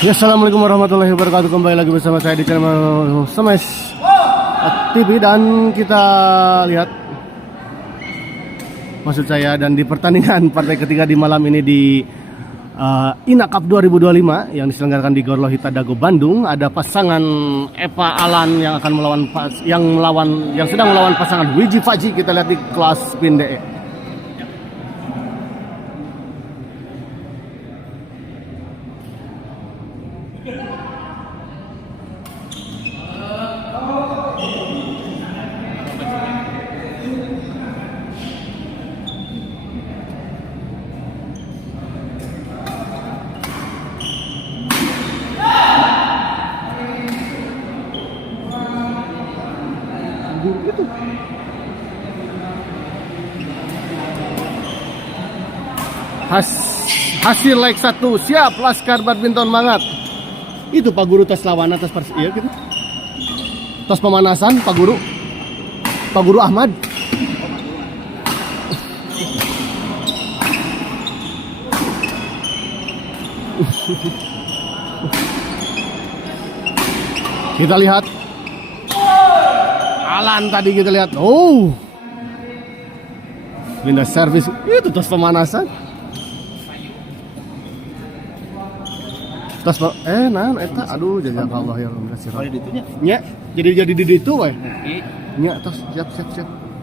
Ya, assalamualaikum warahmatullahi wabarakatuh. Kembali lagi bersama saya di channel Smash TV, dan kita lihat, maksud saya, dan di pertandingan partai ketiga di malam ini di INA Cup 2025 yang diselenggarakan di Gor Lohita Dago Bandung, ada pasangan Eva Alan yang akan yang sedang melawan pasangan Wiji Faji. Kita lihat di kelas spin DE. Gitu. Hasil like 1 siap, Laskar Badminton Mangat. Itu Pak Guru tos lawan atas iya gitu. Tos pemanasan Pak Guru Ahmad. Kita lihat Alan tadi, kita lihat, pindah servis itu tos pemanasan. Tos eta aduh jazakallah ya Allah kasih. Oh ditunya. Nya, jadi di ditu we. Nya tos siap.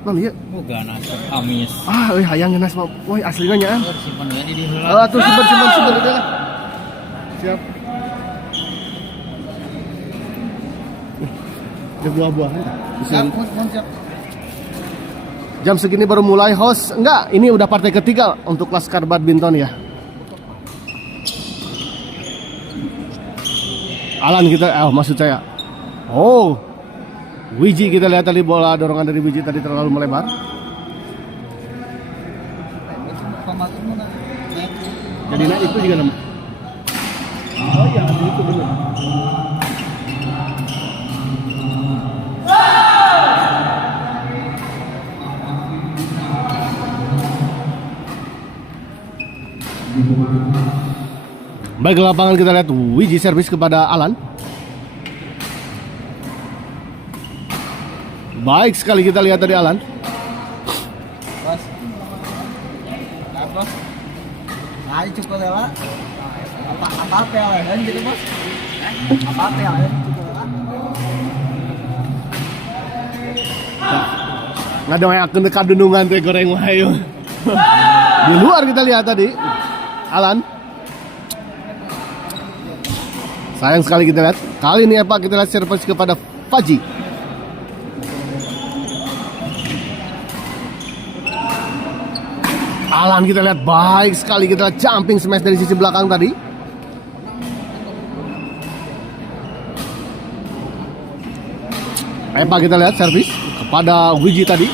Non ieu. Boga nasi amis. Euy hayang geus mah. Woi aslina nya. Simpen we di heula. Tuh simpen itu lah. Siap. Ada buah-buahan. Jam segini baru mulai, host. Enggak, ini udah partai ketiga untuk Laskar Badminton ya. Alan kita, maksud saya. Wiji, kita lihat tadi bola dorongan dari Wiji tadi terlalu melebar. Jadi itu juga nama. Oh iya, itu benar. Baik, lapangan kita lihat Wiji servis kepada Alan. Baik sekali kita lihat dari Alan. Bos. Bos. Nah, cukup ya, Pak. Apa PLN gitu, Bos? Apa PLN gitu, Pak? Ngadoakeun teh kadunungan teh goreng wae. Di luar kita lihat tadi Alan. Sayang sekali kita lihat. Kali ini apa kita lihat servis kepada Faji. Alan kita lihat baik sekali, kita lihat jumping smash dari sisi belakang tadi. Apa kita lihat servis kepada Wiji tadi.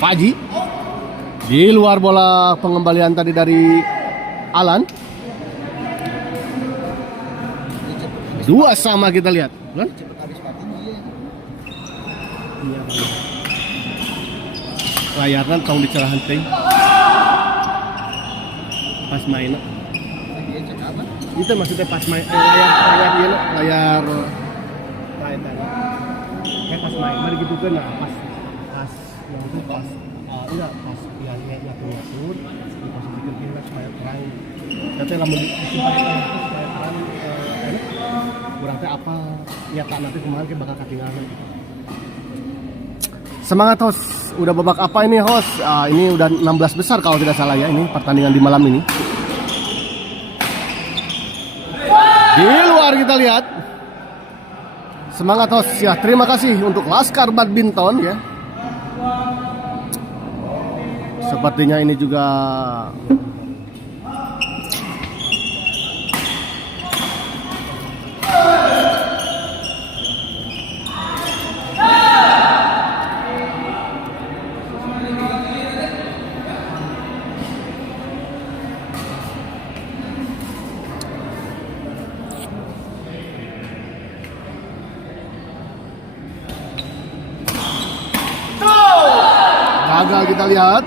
Faji. Di luar bola pengembalian tadi dari Alan. 2 sama kita lihat. Layarnya tong dicerahan teh. Pas main. Itu maksudnya pas main layar kayak pas main. Mari gitu kan, pas yang itu pas pas yang nyatur diposisikan kiri supaya terang. Tapi lamun supaya terang kurang teh apa nyata nanti kemarin ke bakal ketinggalan. Semangat host, udah babak apa ini host? Ini udah 16 besar kalau tidak salah ya, ini pertandingan di malam ini. Di luar kita lihat. Semangat host ya, terima kasih untuk Laskar Badminton ya. Sepertinya ini juga gagal kita lihat.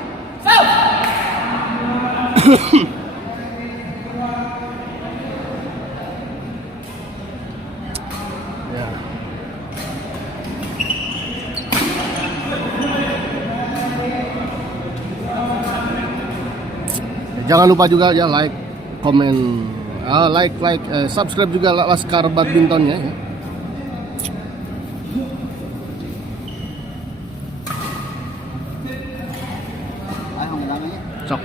Jangan lupa juga ya like, komen, subscribe juga Laskar Badmintonnya ya. Sok.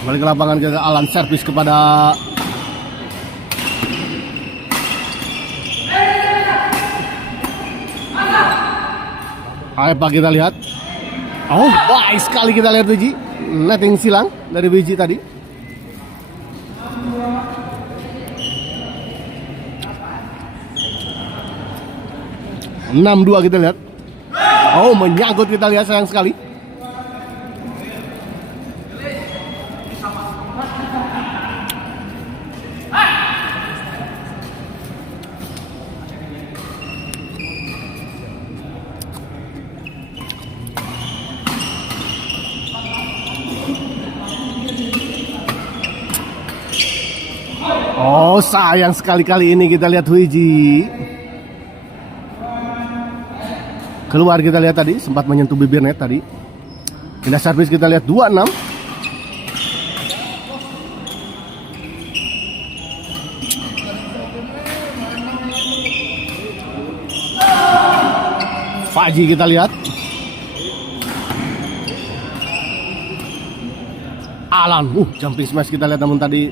Balik ke lapangan ke Alan, servis kepada apa kita lihat. Oh, baik sekali kita lihat Wiji. Netting silang dari Wiji tadi. (6-2) kita lihat. Oh, menyangkut kita lihat, sayang sekali. Oh, sayang sekali kali ini kita lihat Wiji. Keluar kita lihat tadi, sempat menyentuh bibir net tadi. Pindah servis kita lihat 2-6. Faji kita lihat. Alan, jumping smash kita lihat, namun tadi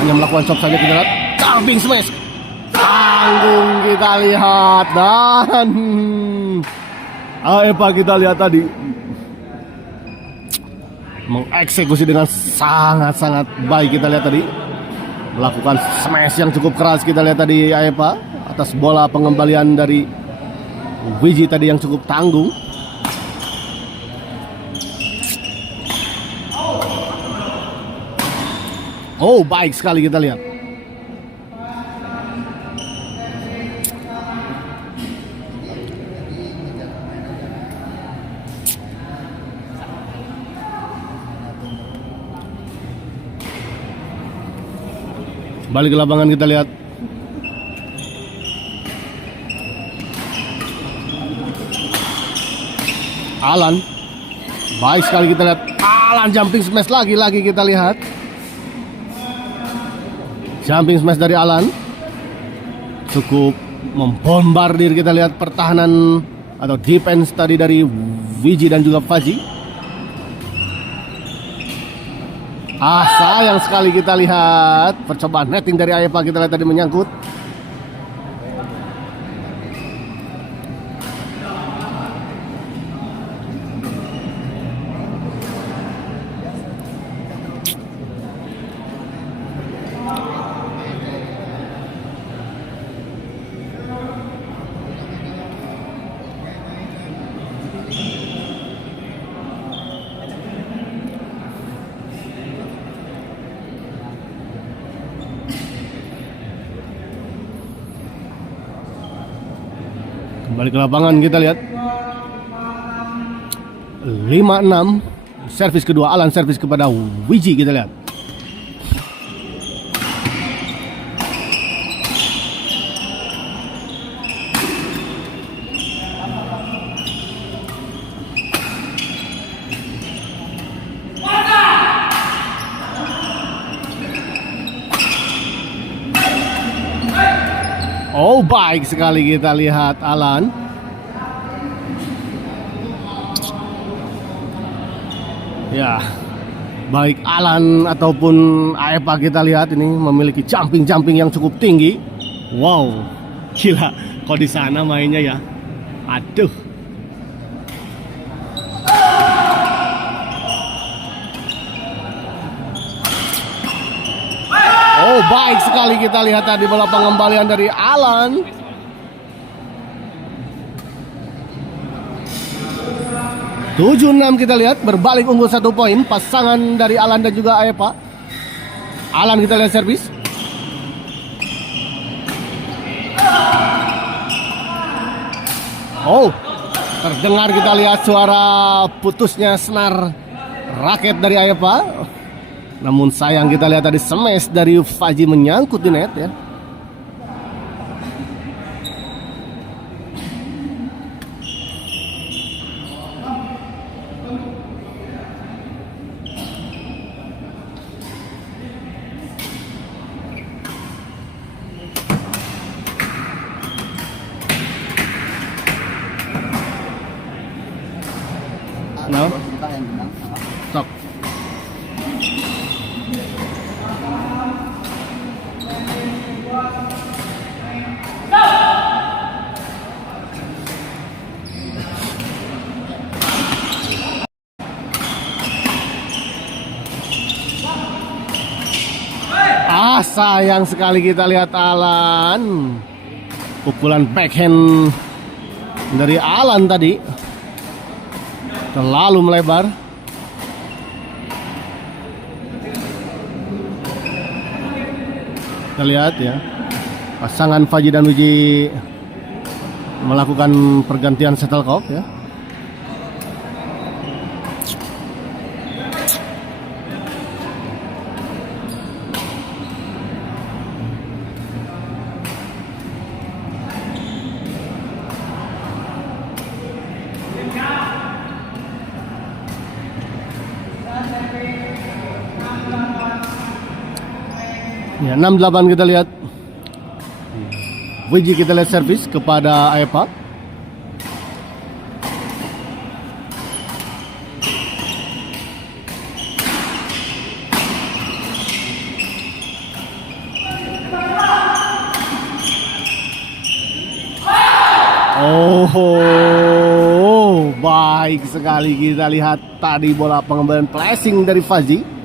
hanya melakukan chop saja kita lihat. Jumping smash. Tanggung kita lihat, dan Aepa kita lihat tadi mengeksekusi dengan sangat-sangat baik kita lihat tadi. Melakukan smash yang cukup keras kita lihat tadi Aepa atas bola pengembalian dari Wiji tadi yang cukup tanggung. Oh, baik sekali kita lihat. Balik ke lapangan kita lihat. Alan. Baik sekali kita lihat. Alan jumping smash lagi kita lihat. Jumping smash dari Alan. Cukup membombardir kita lihat pertahanan atau defense tadi dari Wiji dan juga Faji. Sayang sekali kita lihat percobaan netting dari Aepa kita lihat tadi menyangkut. Kembali ke lapangan kita lihat 5-6. Servis kedua Alan, servis kepada Wiji kita lihat. Oh, baik sekali kita lihat Alan. Ya, baik Alan ataupun Aepa kita lihat ini memiliki jumping yang cukup tinggi. Wow, gila. Kok di sana mainnya ya? Aduh. Oh, baik sekali kita lihat tadi bola pengembalian dari Alan. Tujuh 6 kita lihat, berbalik unggul 1 poin pasangan dari Alan dan juga Aepa. Alan kita lihat servis. Oh, terdengar kita lihat suara putusnya senar raket dari Aepa. Namun sayang kita lihat tadi smash dari Faji menyangkut di net ya. No? Kita yang menang. Sok. Sayang sekali kita lihat Alan. Pukulan backhand dari Alan tadi terlalu melebar. Kita lihat ya, pasangan Faji dan Wiji melakukan pergantian shuttlecock ya. Ya, 6-8 kita lihat. Wiji kita lihat servis kepada Aepa. Oh, baik sekali kita lihat tadi bola pengembalian flashing dari Faji.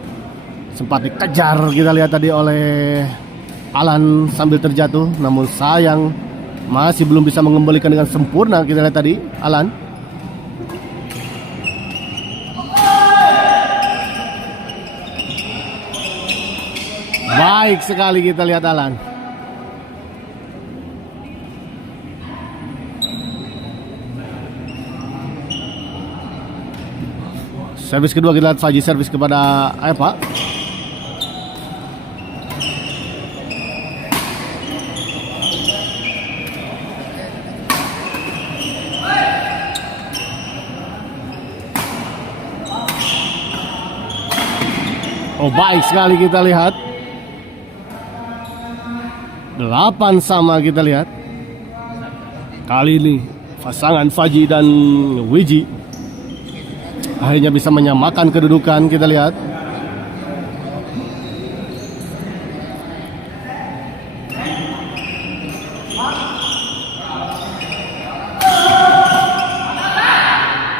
Sempat dikejar kita lihat tadi oleh Alan sambil terjatuh, namun sayang masih belum bisa mengembalikan dengan sempurna kita lihat tadi Alan. Baik sekali kita lihat Alan. Servis kedua kita lihat Faji servis kepada Aepa. Oh, baik sekali kita lihat. 8 sama kita lihat. Kali ini pasangan Faji dan Wiji akhirnya bisa menyamakan kedudukan kita lihat.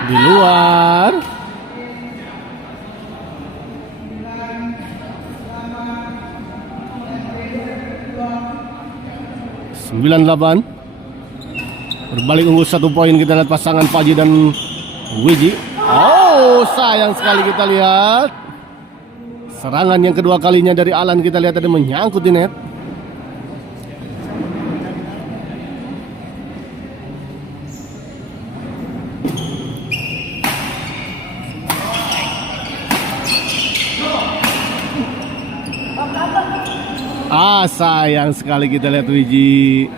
Di luar. 9-8. Berbalik unggul 1 poin kita lihat pasangan Faji dan Wiji. Oh, sayang sekali kita lihat. Serangan yang kedua kalinya dari Alan kita lihat tadi menyangkut di net. Sayang sekali kita lihat Wiji.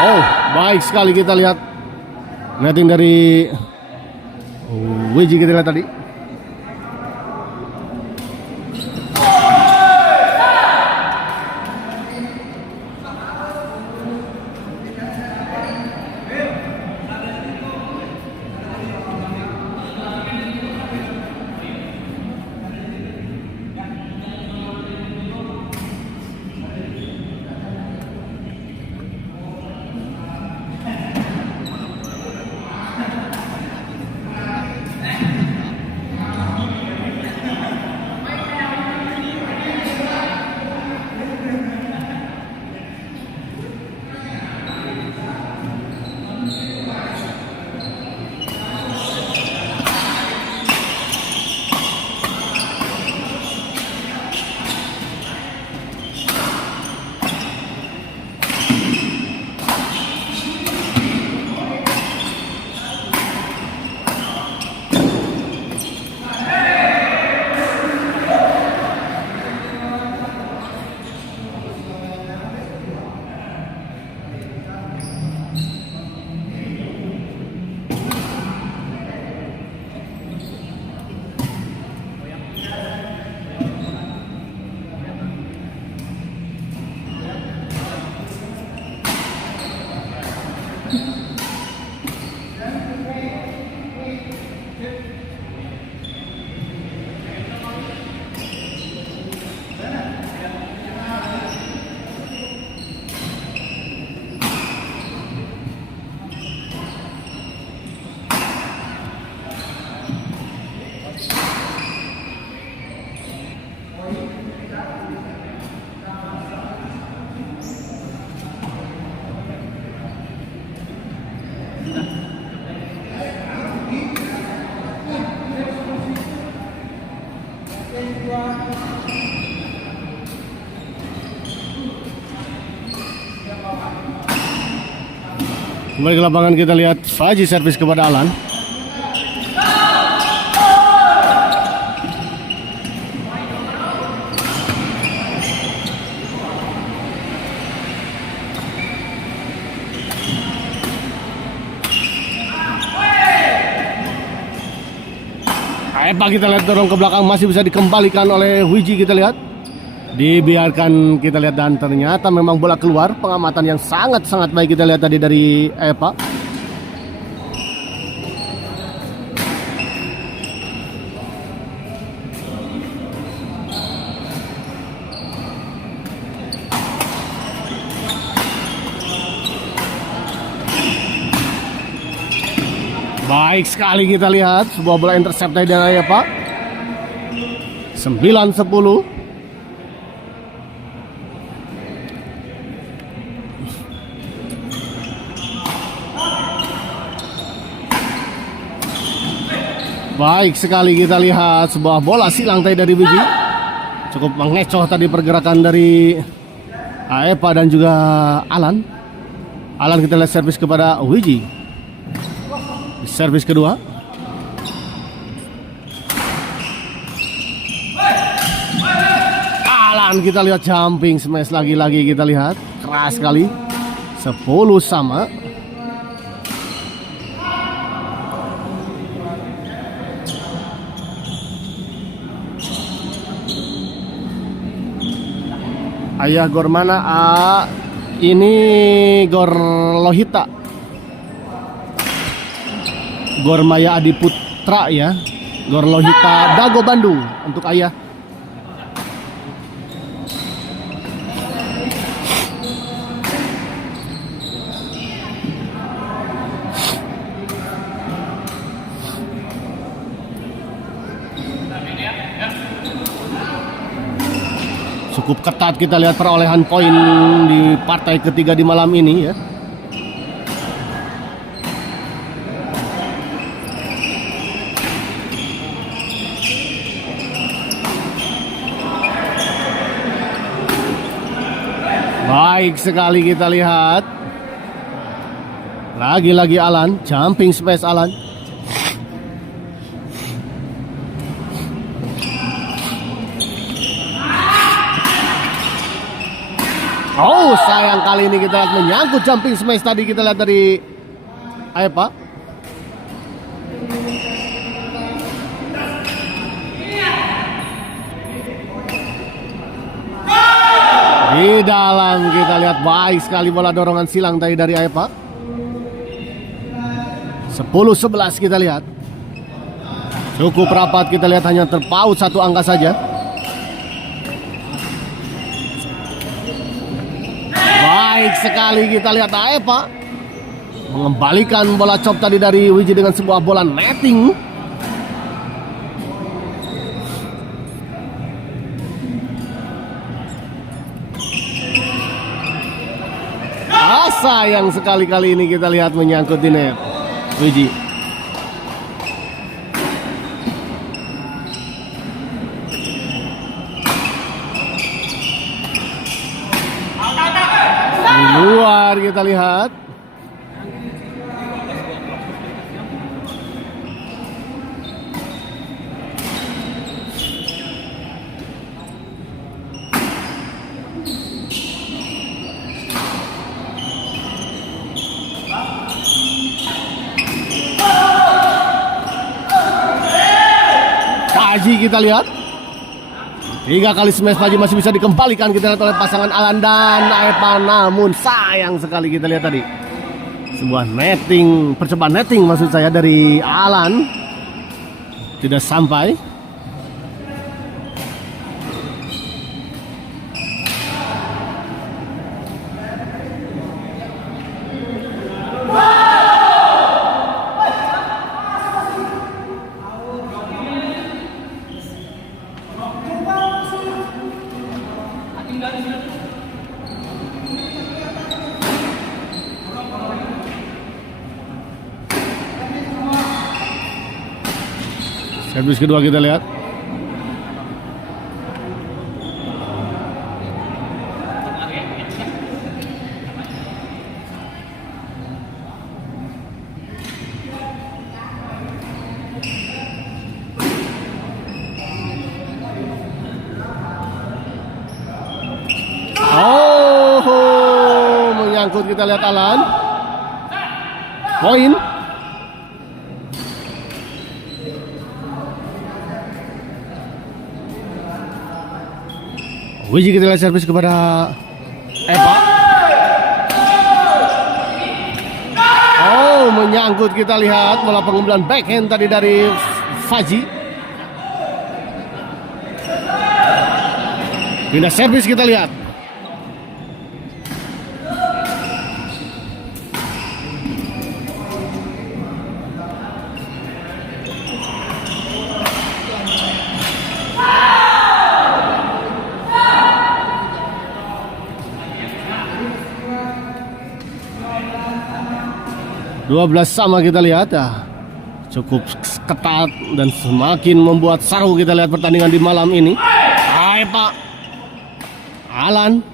Oh, baik sekali kita lihat netting dari Wiji kita lihat tadi. Kembali ke lapangan kita lihat Faji servis kepada Alan. Epa kita lihat dorong ke belakang, masih bisa dikembalikan oleh Wiji, kita lihat. Dibiarkan, kita lihat, dan ternyata memang bola keluar. Pengamatan yang sangat-sangat baik kita lihat tadi dari Epa. Baik sekali kita lihat sebuah bola intercept dari Epa. 9-10. Baik sekali kita lihat sebuah bola silang tadi dari Wiji. Cukup mengecoh tadi pergerakan dari Epa dan juga Alan. Alan kita lihat servis kepada Wiji. Servis kedua. Alan kita lihat jumping smash lagi-lagi kita lihat. Keras sekali. 10-sama. Ayah gor mana? Ini gor Lohita. Gor Maya Adiputra ya. Gor Lohita Dago Bandung untuk ayah. Cukup ketat kita lihat perolehan poin di partai ketiga di malam ini ya. Baik sekali kita lihat. Lagi-lagi Alan, jumping space Alan. Oh, sayang kali ini kita lihat menyangkut jumping smash tadi kita lihat dari Epa. Di dalam kita lihat baik sekali bola dorongan silang tadi dari Epa. 10-11 kita lihat. Cukup rapat kita lihat, hanya terpaut satu angka saja. Baik sekali kita lihat Epa mengembalikan bola chop tadi dari Wiji dengan sebuah bola netting. Sayang sekali kali ini kita lihat menyangkut di net Wiji. Di luar kita lihat. Faji kita lihat 3 kali smash Faji masih bisa dikembalikan kita lihat oleh pasangan Alan dan Epa, namun sayang sekali kita lihat tadi sebuah netting, percobaan netting maksud saya dari Alan tidak sampai. Servis kedua kita lihat. nyangkut, kita lihat Alan. Poin. Wiji, kita lihat servis kepada Eva. Oh, menyangkut, kita lihat bola pengumpulan backhand tadi dari Faji. Pindah servis, kita lihat. Dua 12 sama, kita lihat ya. Cukup ketat dan semakin membuat seru kita lihat pertandingan di malam ini. Hai Pak Alan,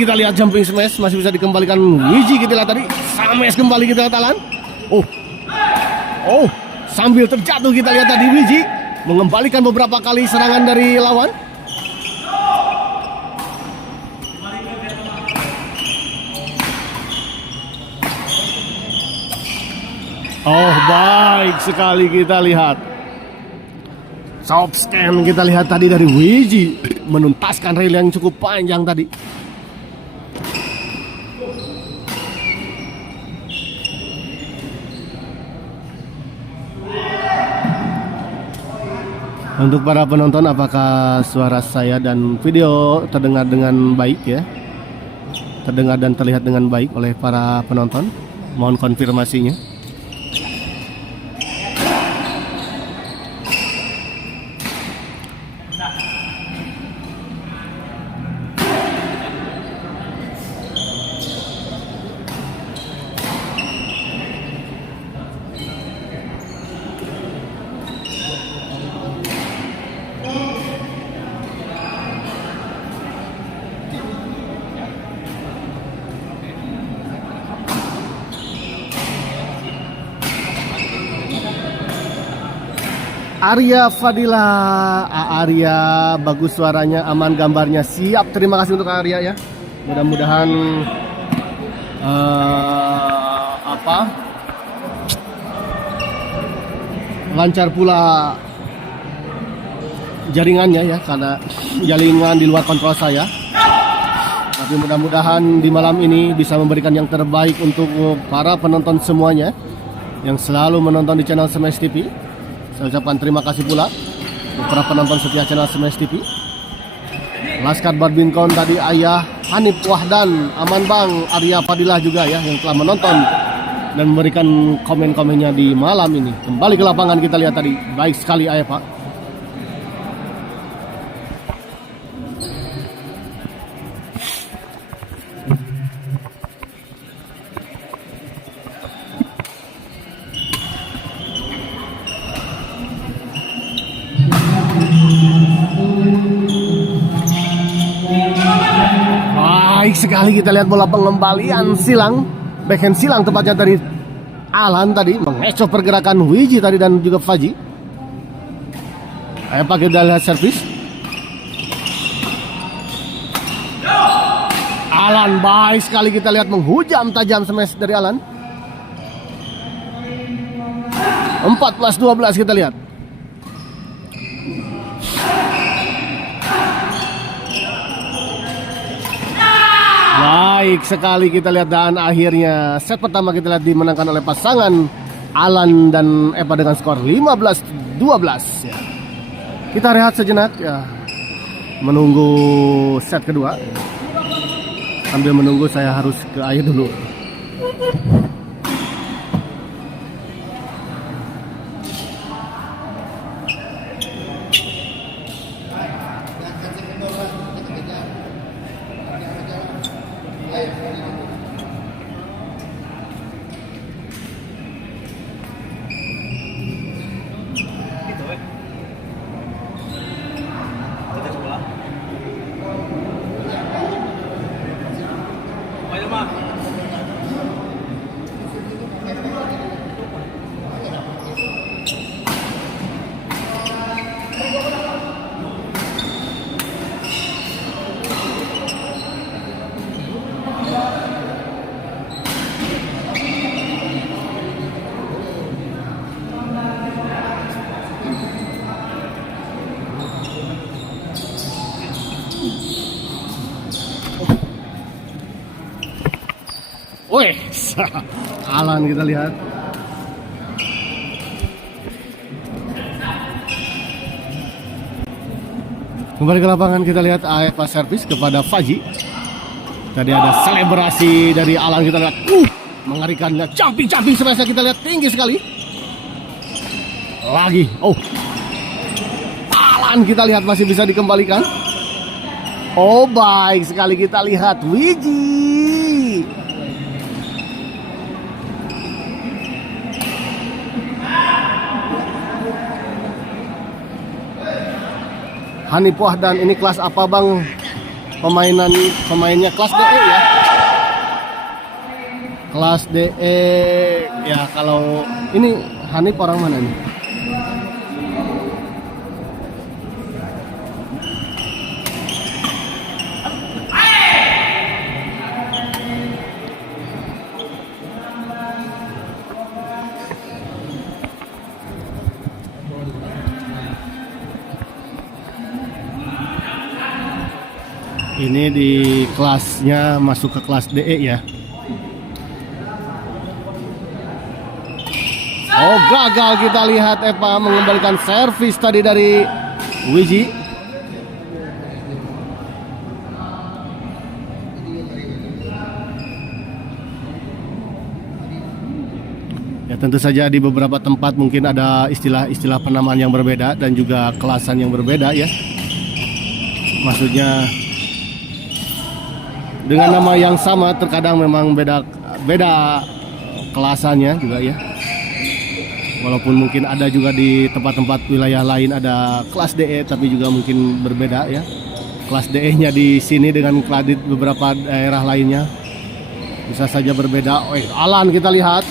kita lihat jumping smash masih bisa dikembalikan Wiji, kita lihat tadi smash kembali, kita lihat Alan. Oh, sambil terjatuh kita lihat tadi Wiji mengembalikan beberapa kali serangan dari lawan. Oh, baik sekali kita lihat. Soft scan kita lihat tadi dari Wiji menuntaskan rail yang cukup panjang tadi. Untuk para penonton, apakah suara saya dan video terdengar dengan baik ya? Terdengar dan terlihat dengan baik oleh para penonton? Mohon konfirmasinya. Arya Fadila, Arya bagus suaranya, aman gambarnya, siap. Terima kasih untuk Arya ya. Mudah-mudahan lancar pula jaringannya ya, karena jaringan di luar kontrol saya. Tapi mudah-mudahan di malam ini bisa memberikan yang terbaik untuk para penonton semuanya yang selalu menonton di channel Smash TV. Saya ucapkan terima kasih pula untuk para penonton setia channel Smash TV. Laskar Badminton tadi Ayah Hanif Wahdan, aman Bang, Arya Fadilah juga ya yang telah menonton dan memberikan komen-komennya di malam ini. Kembali ke lapangan kita lihat tadi, baik sekali Ayah Pak. Baik sekali kita lihat bola pengembalian silang, backhand silang tepatnya dari Alan tadi, mengecoh pergerakan Wiji tadi dan juga Faji. Ayo pakai dalihat servis. Alan, baik sekali kita lihat menghujam tajam smash dari Alan. 14-12 kita lihat. Baik sekali kita lihat, dan akhirnya set pertama kita lihat dimenangkan oleh pasangan Alan dan Eva dengan skor 15-12 ya. Kita rehat sejenak ya, menunggu set kedua. Sambil menunggu saya harus ke air dulu. Wih, Alan kita lihat. Kembali ke lapangan kita lihat AFA servis kepada Faji. Tadi ada selebrasi dari Alan kita lihat. Mengerikannya jumping smash kita lihat tinggi sekali. Lagi. Oh. Alan kita lihat masih bisa dikembalikan. Oh, baik sekali kita lihat Wiji. Hanif Wahdan, ini kelas apa bang? Pemainnya kelas DE ya. Kelas DE ya. Kalau ini Hanif orang mana nih? Ini di kelasnya masuk ke kelas DE ya. Oh, gagal kita lihat Eva mengembalikan servis tadi dari Wiji. Ya tentu saja di beberapa tempat mungkin ada istilah-istilah penamaan yang berbeda dan juga kelasan yang berbeda ya. Maksudnya dengan nama yang sama terkadang memang beda kelasannya juga ya. Walaupun mungkin ada juga di tempat-tempat wilayah lain ada kelas DE tapi juga mungkin berbeda ya. Kelas DE-nya di sini dengan kelas di beberapa daerah lainnya bisa saja berbeda. Oh, Alan kita lihat.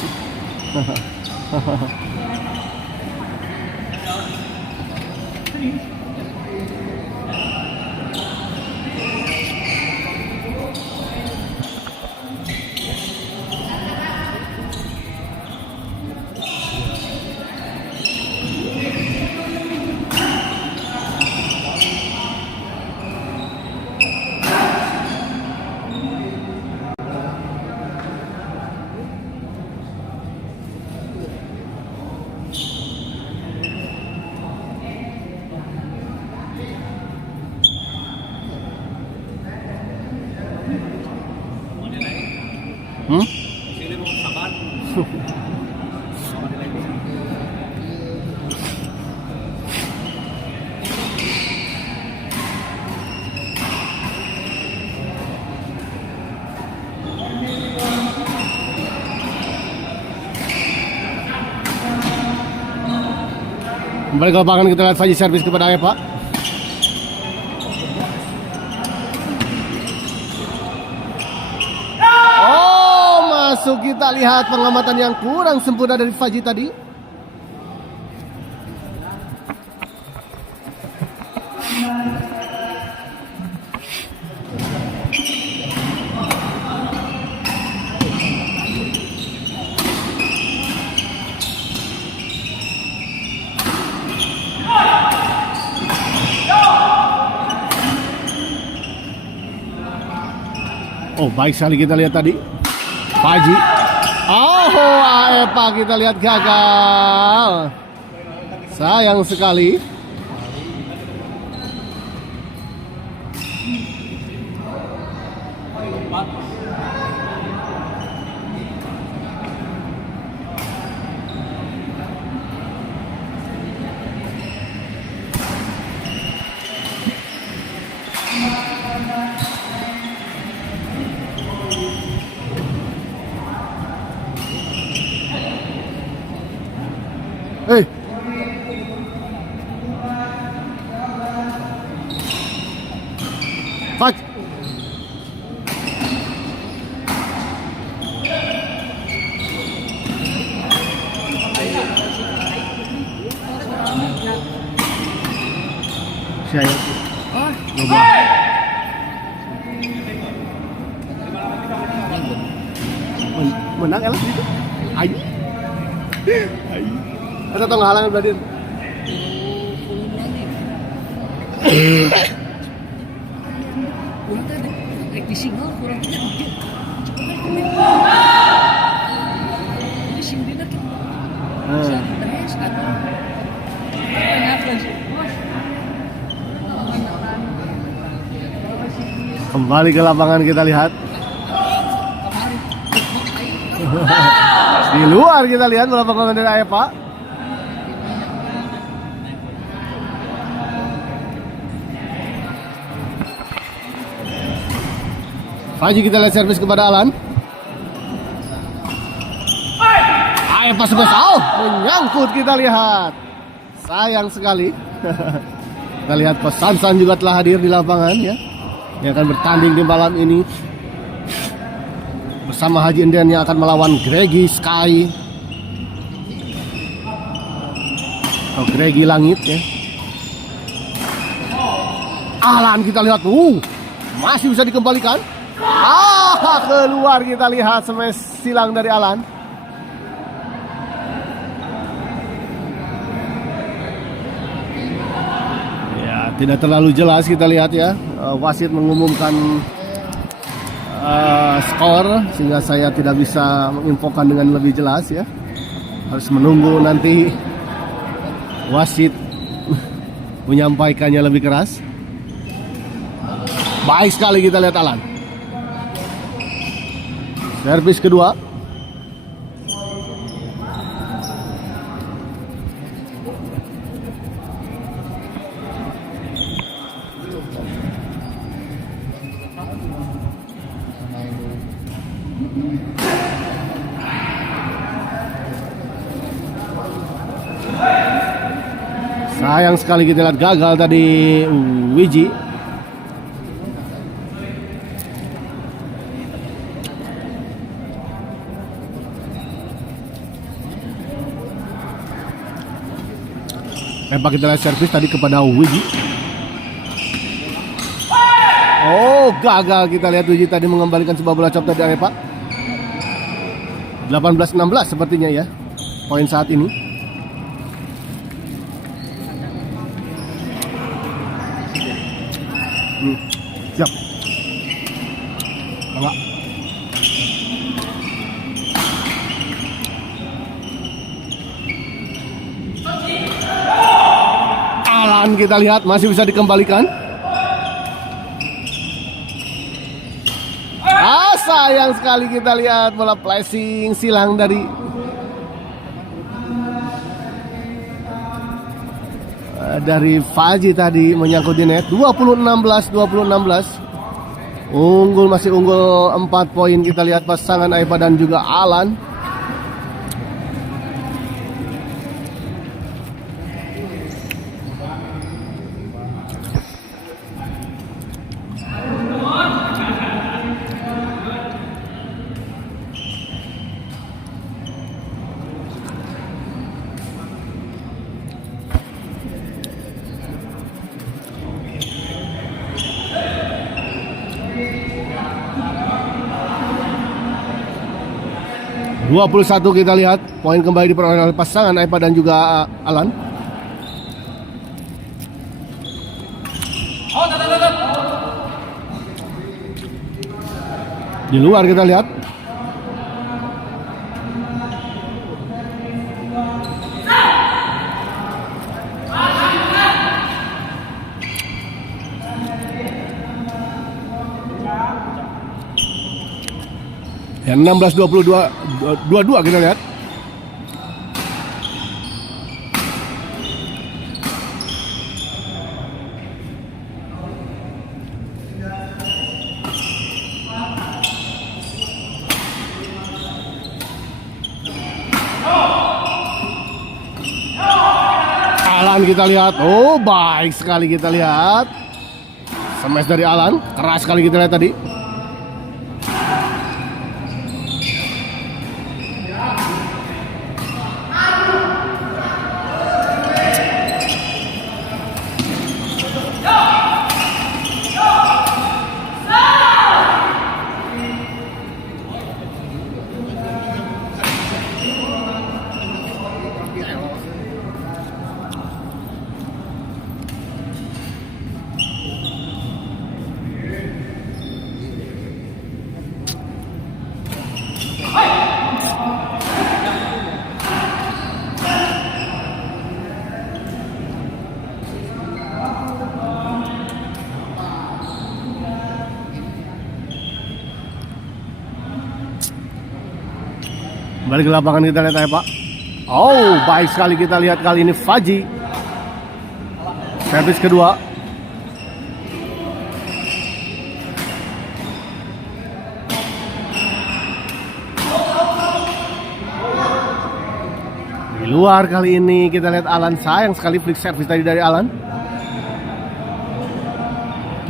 Kembali ke lapangan kita lihat Faji servis kepada Eva. Oh, masuk kita lihat pengamatan yang kurang sempurna dari Faji tadi. Oh, baik sekali kita lihat tadi Faji. Oh, Eva kita lihat gagal. Sayang sekali. Hey. Fight. Saya. Coba. Menang elas itu. Ayo. Ayo. Kita tahu halangan berarti. Kurang tadi, di single kurang tidak. Kembali ke lapangan kita lihat. Di luar kita lihat bola pengaman dari Eva. Faji kita lihat servis kepada Alan. Eva sebesar menyangkut kita lihat. Sayang sekali. Kita lihat Coach Sansan juga telah hadir di lapangan ya. Yang akan bertanding di malam ini bersama Haji Indian yang akan melawan Gregi Sky atau Gregi Langit ya. Alan kita lihat, masih bisa dikembalikan. Keluar kita lihat smash silang dari Alan. Ya, tidak terlalu jelas kita lihat ya. Wasit mengumumkan skor sehingga saya tidak bisa menginfokan dengan lebih jelas ya. Harus menunggu nanti wasit menyampaikannya lebih keras. Baik sekali kita lihat Alan. Servis kedua. Sayang sekali kita lihat gagal tadi Wiji. Kita lihat servis tadi kepada Wiji. Gagal kita lihat Wiji tadi mengembalikan sebuah bola chop dari Epa. 18-16 sepertinya ya poin saat ini. Siap. Bawa. Alan kita lihat masih bisa dikembalikan. Sayang sekali kita lihat bola flashing silang dari Faji tadi menyangkut di net. 20-16. Masih unggul 4 poin kita lihat pasangan Aipa dan juga Alan. Satu kita lihat poin kembali diperoleh oleh pasangan Aipa dan juga Alan. Di luar kita lihat. Ya 16-22 kita lihat. Alan kita lihat. Baik sekali kita lihat. Smash dari Alan, keras sekali kita lihat tadi. Kembali ke lapangan kita lihat ya Pak. Oh, baik sekali kita lihat kali ini Faji. Servis kedua. Di luar kali ini kita lihat Alan, sayang sekali flick service tadi dari Alan.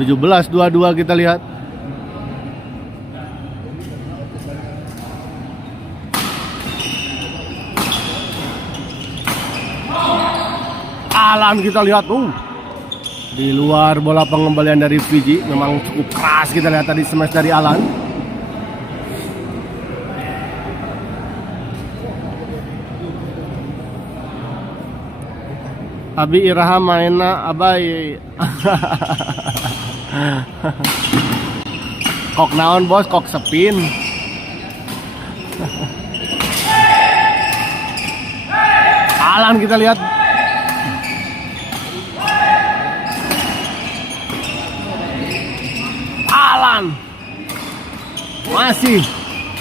17-22 kita lihat. Alan kita lihat di luar bola pengembalian dari Fiji, memang cukup keras kita lihat tadi smash dari Alan. Abi iraha maina abai. Kok naon bos, kok sepin. Alan kita lihat. Alan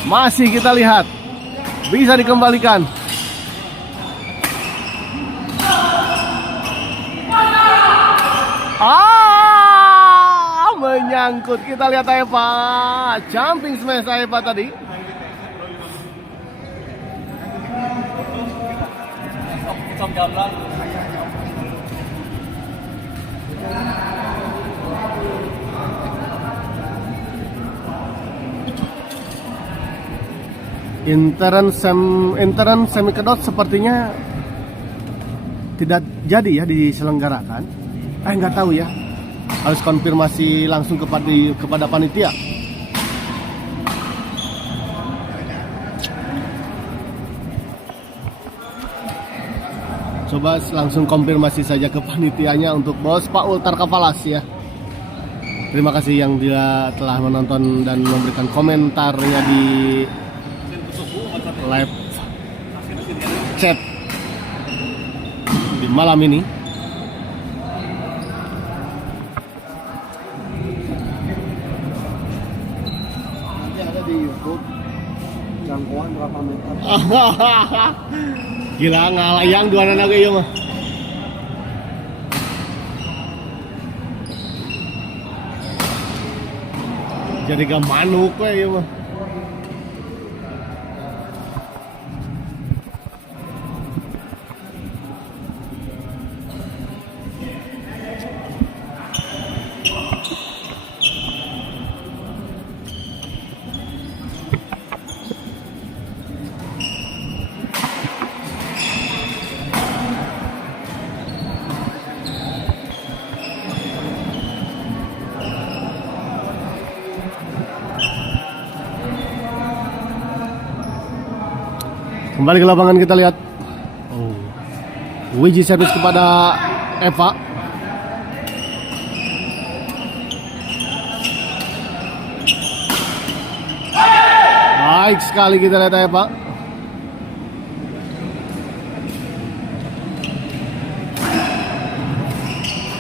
masih kita lihat bisa dikembalikan. Menyangkut, kita lihat Eva jumping smash Eva tadi. Intern semikedot sepertinya tidak jadi ya diselenggarakan. Nggak tahu ya. Harus konfirmasi langsung kepada panitia. Coba langsung konfirmasi saja ke panitianya untuk bos Pak Ultar Kapalas ya. Terima kasih yang dia telah menonton dan memberikan komentarnya di live chat di malam ini. Nanti ada di YouTube jangkauan berapa meter. Gila ngalayang dua anak ya mah. Jadi gak manuk ya mah. Kembali ke lapangan kita lihat. Wiji servis kepada Eva. Baik sekali kita lihat Eva.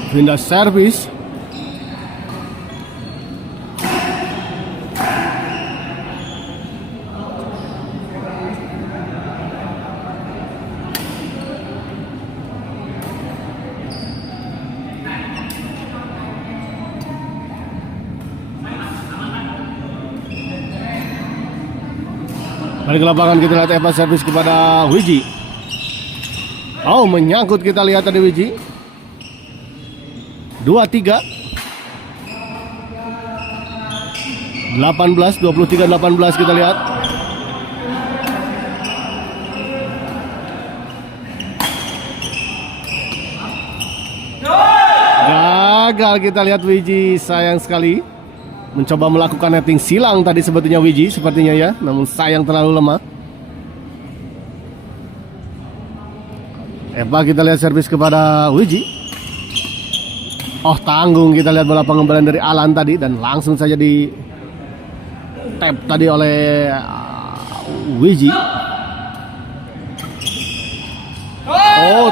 Pindah servis. Balik ke lapangan kita lihat Eva servis kepada Wiji. Menyangkut kita lihat tadi Wiji. 2-3. 18-23-18 kita lihat. Gagal kita lihat Wiji, sayang sekali. Mencoba melakukan netting silang tadi sebetulnya Wiji sepertinya ya, namun sayang terlalu lemah. Eva kita lihat servis kepada Wiji. Tanggung kita lihat bola pengembalian dari Alan tadi dan langsung saja di tap tadi oleh Wiji.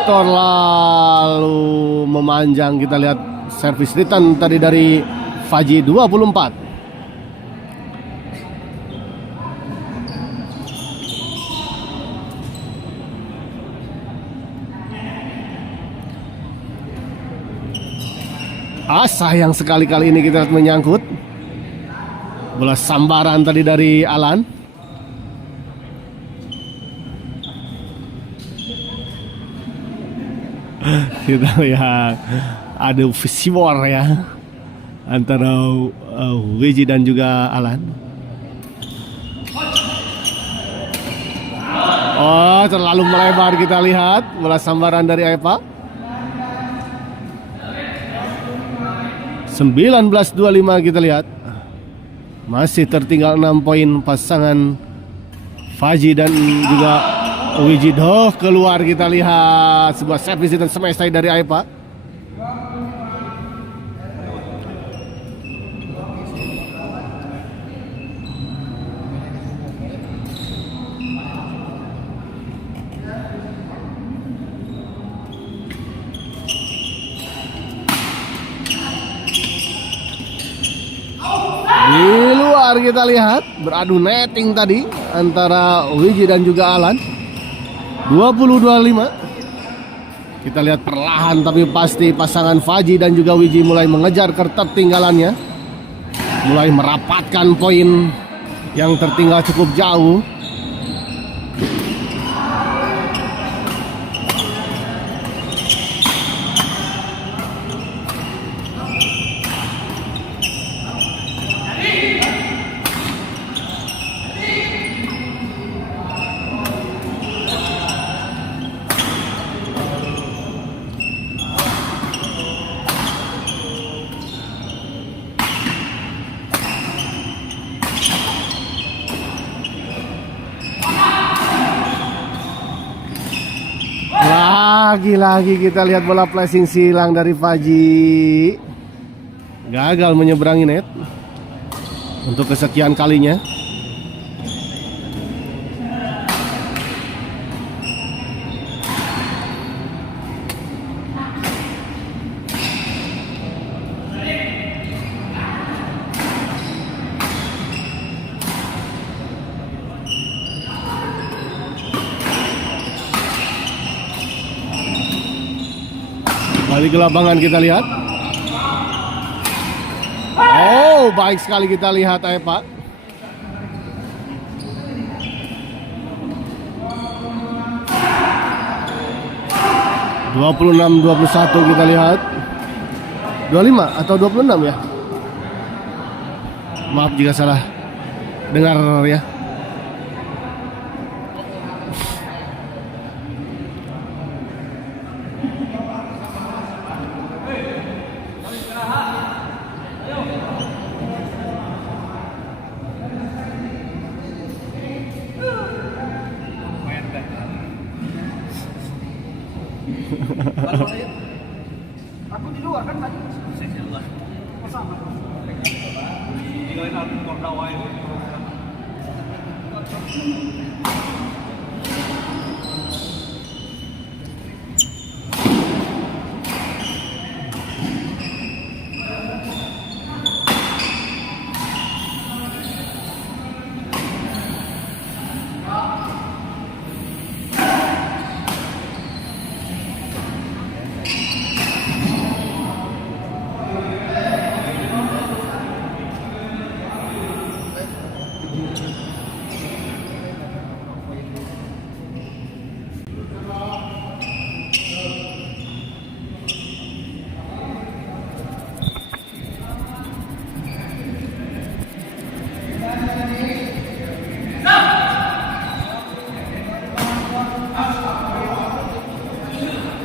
Terlalu memanjang kita lihat servis return tadi dari Faji 24. Sayang sekali kali ini kita lihat menyangkut. Bola sambaran tadi dari Alan. Kita lihat ada visiwar ya antara Wiji dan juga Alan. Oh, terlalu melebar kita lihat bola sambaran dari Aepa. 19-25 kita lihat. Masih tertinggal 6 poin pasangan Faji dan juga Wiji. Keluar kita lihat sebuah servis dan smash dari Aepa. Di luar kita lihat beradu netting tadi antara Wiji dan juga Alan. 20-25. Kita lihat perlahan tapi pasti pasangan Faji dan juga Wiji mulai mengejar ketertinggalannya, mulai merapatkan poin yang tertinggal cukup jauh. Lagi-lagi kita lihat bola flashing silang dari Faji. Gagal menyeberangi net untuk kesekian kalinya. Kembali ke lapangan kita lihat. Oh, baik sekali kita lihat Aepa. (26-21) kita lihat. 25 atau 26 ya? Maaf jika salah dengar ya. Aku di luar kan tadi. Sama.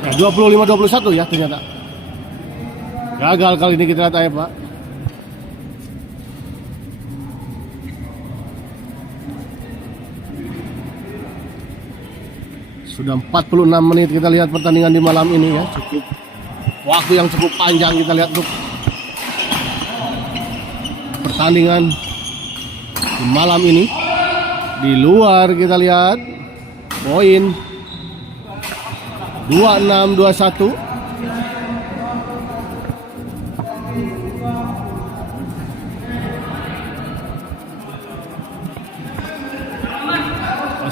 Nah, 25-21 ya ternyata. Gagal kali ini kita lihat Aepa. Sudah 46 menit kita lihat pertandingan di malam ini ya. Cukup waktu yang cukup panjang kita lihat untuk pertandingan di malam ini. Di luar kita lihat poin 26-21.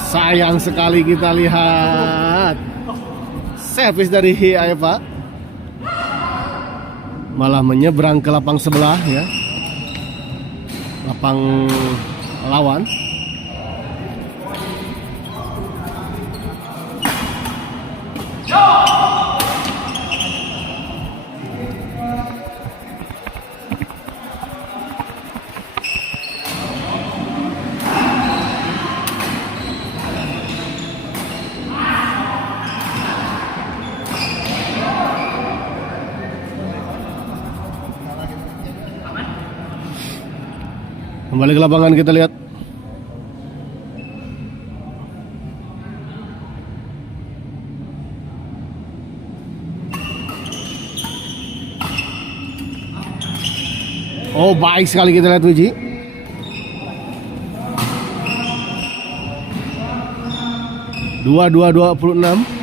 Sayang sekali kita lihat servis dari Aepa. malah menyeberang ke lapang sebelah ya, lapang lawan. Kembali ke lapangan kita lihat. Oh, baik sekali kita lihat Wiji. Dua 26.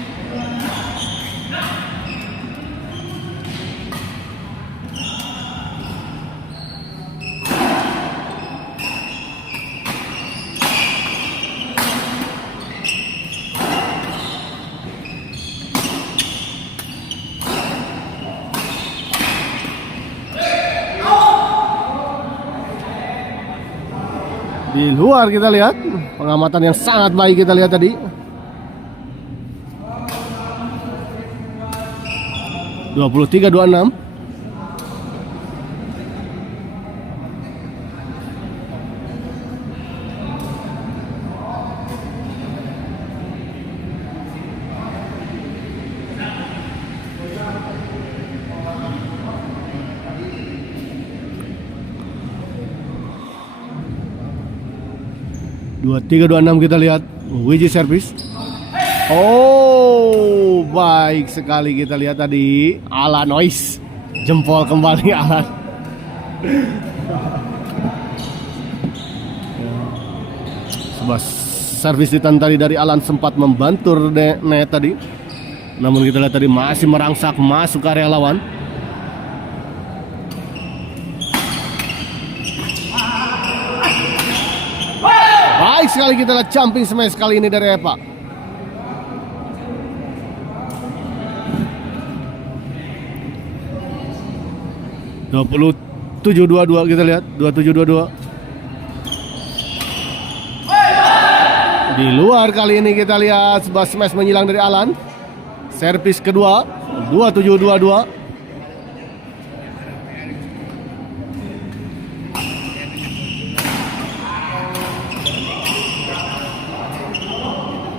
Di luar kita lihat pengamatan yang sangat baik kita lihat tadi. 23-26. Dua 3-2-6 kita lihat Wiji servis. Oh, baik sekali kita lihat tadi. Alan Noise jempol kembali Alan. Sebuah servis hitam tadi dari Alan sempat membantur net tadi. Namun kita lihat tadi masih merangsak masuk ke area lawan. Baik sekali kita lihat jumping smash kali ini dari Eva. (27-22) kita lihat 27-22. Di luar kali ini kita lihat sebuah smash menyilang dari Alan. Servis kedua 27-22.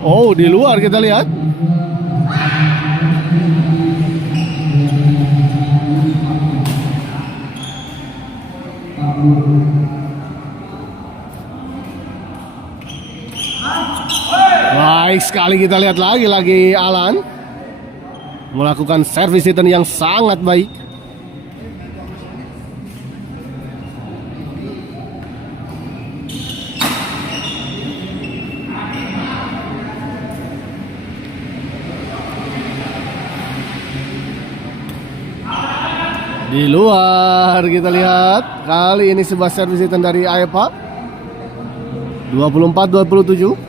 Oh, di luar kita lihat. Baik sekali kita lihat lagi Alan melakukan servis return yang sangat baik. Di luar kita lihat kali ini sebuah servis return dari Aepa 24-27.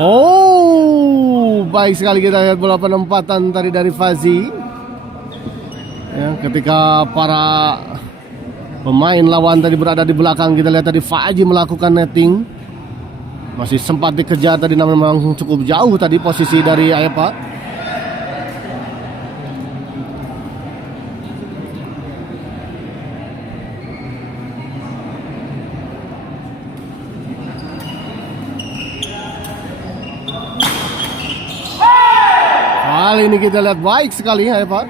Oh, baik sekali kita lihat bola penempatan tadi dari Fazi. Ya, ketika para pemain lawan tadi berada di belakang, kita lihat tadi Faji melakukan netting. Masih sempat dikejar tadi, namun memang cukup jauh tadi posisi dari Aepa. Kali ini kita lihat baik sekali Aepa.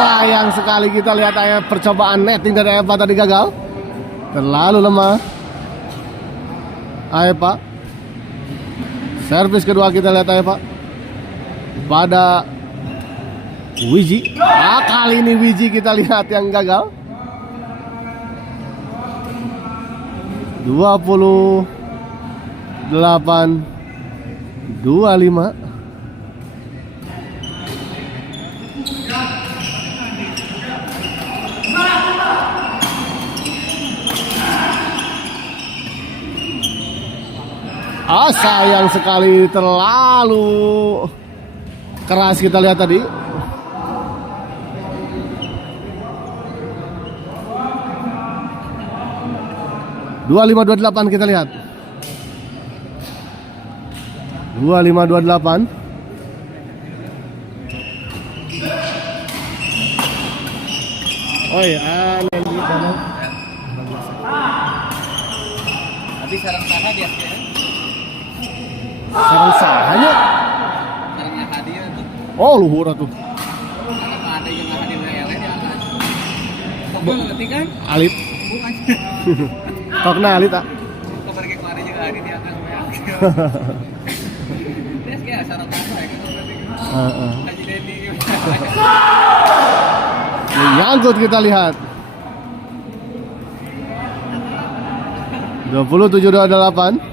Sayang sekali kita lihat percobaan netting dari Aepa tadi gagal. Terlalu lemah Aepa. Servis kedua kita lihat Aepa pada Wiji. Kali ini Wiji kita lihat yang gagal. 28-25. Sayang sekali, terlalu keras kita lihat tadi. Dua 25-28 kita lihat. 25-28. Oi, aneh gitu. Tapi sarang sana dia sih. Sarang sahanya. Sarangnya hadiah tuh. Oh, luhur atuh. Karena ada yang hadiah lele di atas. Kok ngerti kan? Alit. Bukan. Kau kenal alit tak? Kabar kayak kemarin juga hadiah di atas. Dia kayak sarang sana ya kan. Haji Dendi. Nyangkut kita lihat. 27-28.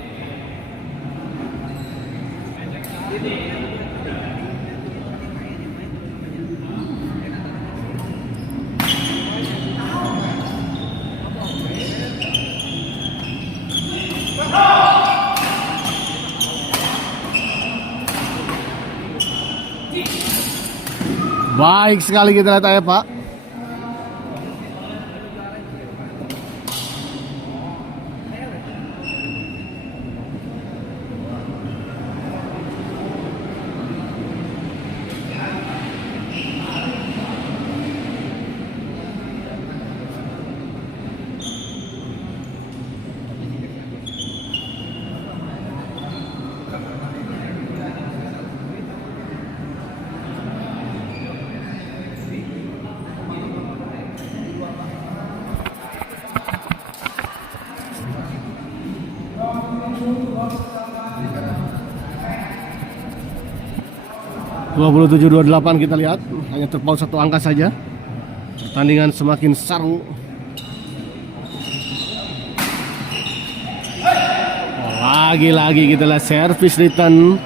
Baik sekali kita lihat ya Pak. Dua 27-28 kita lihat, hanya terpaut satu angka saja. Pertandingan semakin seru. Lagi-lagi kita lihat service return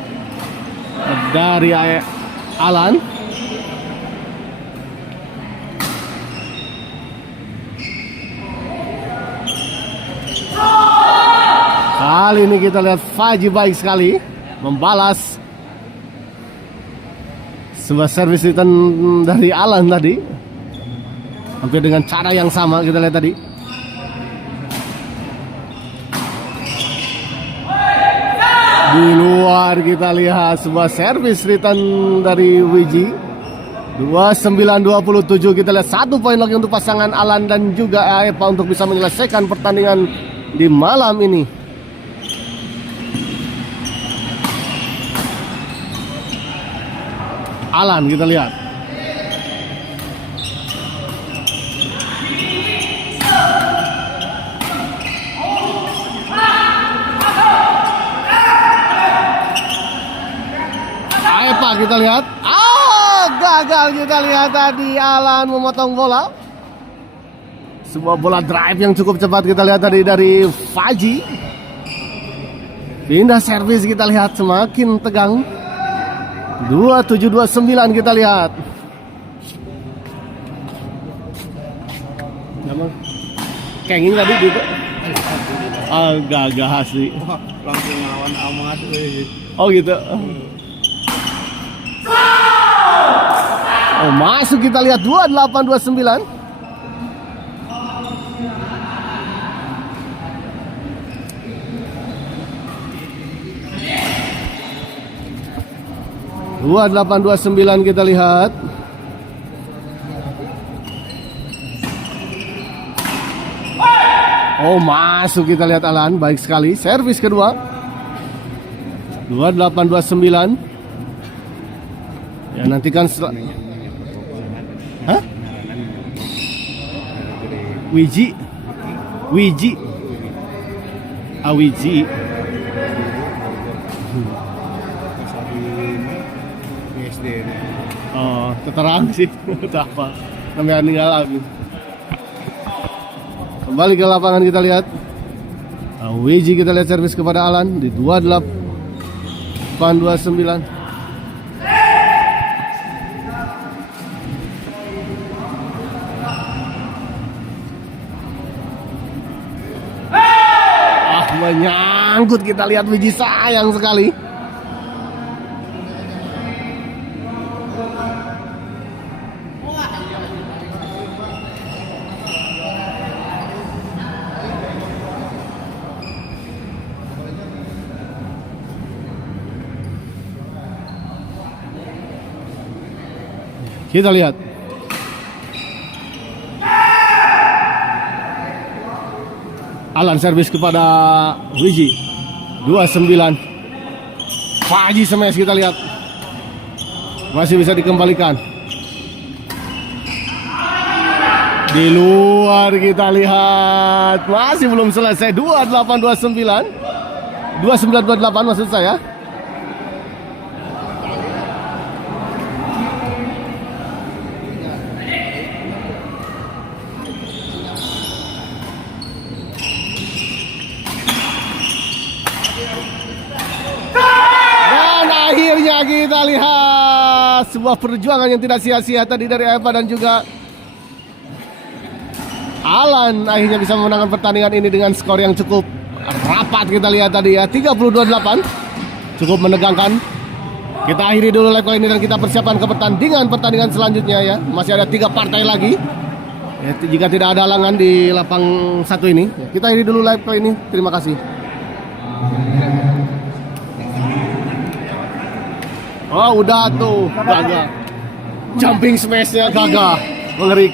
dari Alan. Kali ini kita lihat Faji baik sekali membalas sebuah service return dari Alan tadi, hampir dengan cara yang sama kita lihat tadi. Di luar kita lihat sebuah service return dari Wiji. 29-27 kita lihat 1 poin lagi untuk pasangan Alan dan juga Aepa untuk bisa menyelesaikan pertandingan di malam ini. Alan kita lihat. Aepa kita lihat. Gagal kita lihat tadi Alan memotong bola. Sebuah bola drive yang cukup cepat kita lihat tadi dari Faji. Pindah servis kita lihat semakin tegang. 27-29 kita lihat. Kenging tadi gitu. Gagal sih. Langsung lawan amat. Oh gitu. Oh masuk kita lihat 28-29. Dua 8-2-9 kita lihat. Oh masuk kita lihat Alan, baik sekali. Servis kedua 28-29. Ya nantikan Hah? Wiji Wiji Oh, terang sih. Tak apa. Namanya ninggal lagi. Kembali ke lapangan kita lihat. Wiji kita lihat servis kepada Alan di 28-29. Menyangkut, kita lihat Wiji, sayang sekali. Kita lihat. Alan servis kepada Wiji 29. Faji smash, kita lihat. Masih bisa dikembalikan. Di luar, kita lihat. Masih belum selesai. 28-29. 29-28 maksud saya. Akhirnya kita lihat sebuah perjuangan yang tidak sia-sia tadi dari Eva dan juga Alan akhirnya bisa memenangkan pertandingan ini dengan skor yang cukup rapat. Kita lihat tadi ya, 32-8, cukup menegangkan. Kita akhiri dulu live kali ini dan kita persiapan ke pertandingan selanjutnya ya. Masih ada 3 partai lagi ya, jika tidak ada halangan di lapang satu ini ya. Kita akhiri dulu live kali ini. Terima kasih. Oh, udah tuh, gagal. Jumping smashnya gagal, mengerikan.